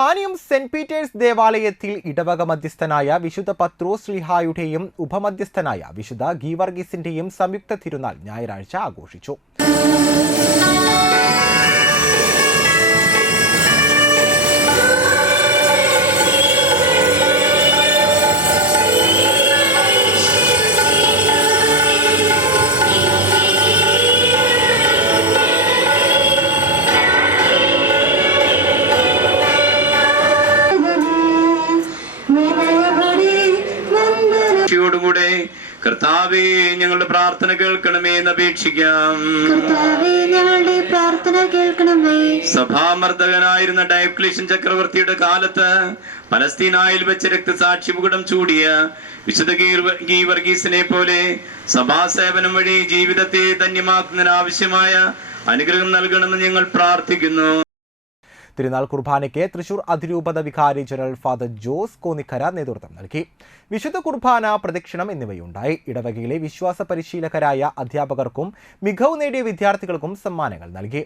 സാനിയം saint Peter's ദേവാലയത്തിൽ ഇടവക മധ്യസ്ഥനായ വിശുദ്ധ പത്രോസ് ലിഹായുടെയും ഉപമധ്യസ്ഥനായ വിശുദ്ധ ഗീവർഗീസിന്റെയും സംയുക്ത തിരുനാൾ ഞായറാഴ്ച ആഘോഷിച്ചു. യോടുകൂടെ കർത്താവേ ഞങ്ങളുടെ പ്രാർത്ഥന കേൾക്കണമേ എന്ന് അപേക്ഷിക്കാം. ഞങ്ങളുടെ പ്രാർത്ഥന കേൾക്കണമേ. സഭാമർദ്ദകനായിരുന്ന ഡയക്ലീഷൻ ചക്രവർത്തിയുടെ കാലത്ത് പലസ്തീനായിൽ വെച്ച് രക്തസാക്ഷി മുകുടം ചൂടിയ വിശുദ്ധ ഗീവർഗീസിനെ പോലെ സഭാസേവനം വഴി ജീവിതത്തെ ധന്യമാക്കുന്നതിന് ആവശ്യമായ അനുഗ്രഹം നൽകണമെന്ന് ഞങ്ങൾ പ്രാർത്ഥിക്കുന്നു. തിരുനാൾ കുർബാനയ്ക്ക് തൃശൂർ അതിരൂപത വികാരി ജനറൽ ഫാദർ ജോസ് കോന്നിക്കര നേതൃത്വം നൽകി. വിശുദ്ധ കുർബാന പ്രദക്ഷിണം എന്നിവയുണ്ടായി. ഇടവകയിലെ വിശ്വാസ പരിശീലകരായ അധ്യാപകർക്കും മികവ് നേടിയ വിദ്യാർത്ഥികൾക്കും സമ്മാനങ്ങൾ നൽകി.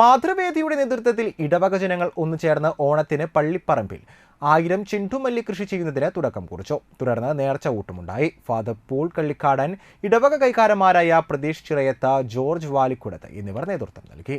മാതൃവേദിയുടെ നേതൃത്വത്തിൽ ഇടവക ജനങ്ങൾ ഒന്നു ചേർന്ന് ഓണത്തിന് പള്ളിപ്പറമ്പിൽ ആയിരം ചിണ്ടുമല്ലി കൃഷി ചെയ്യുന്നതിന് തുടക്കം കുറിച്ചു. തുടർന്ന് നേർച്ച ഊട്ടുമുണ്ടായി. ഫാദർ പോൾ കള്ളിക്കാടൻ ഇടവക കൈക്കാരന്മാരായ പ്രതീഷ് ചിറയത്ത ജോർജ് വാലിക്കുടത്ത് എന്നിവർ നേതൃത്വം നൽകി.